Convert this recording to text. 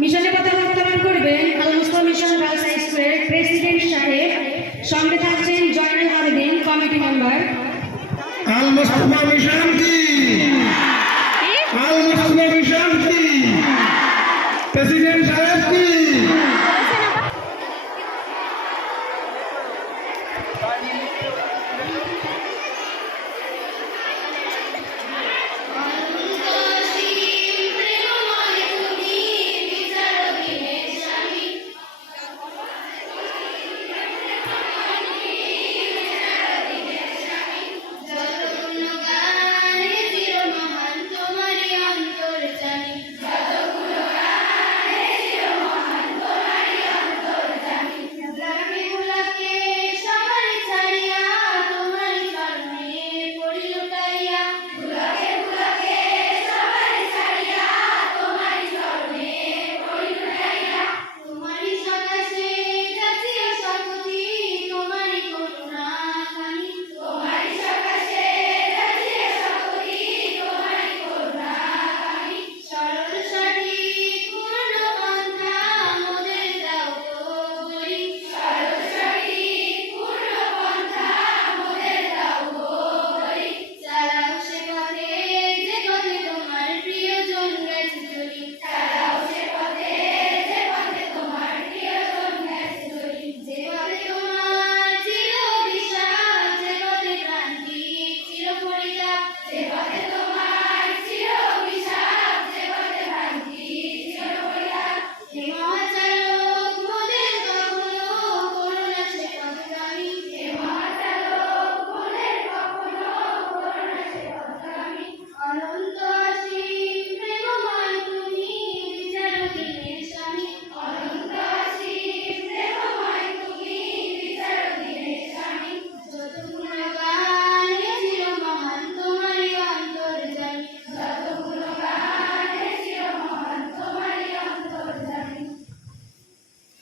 মিশনের পতাকা উত্তোলন করবেন আল মুস্তফা মিশন গার্লস হাই স্কুলের প্রেসিডেন্ট সাহেব, সঙ্গে থাকছেন জয়নুল আবেদিন কমিটি মেম্বার। আল মুস্তফা মিশন কি? আল মুস্তফা মিশন কি? প্রেসিডেন্ট সাহেব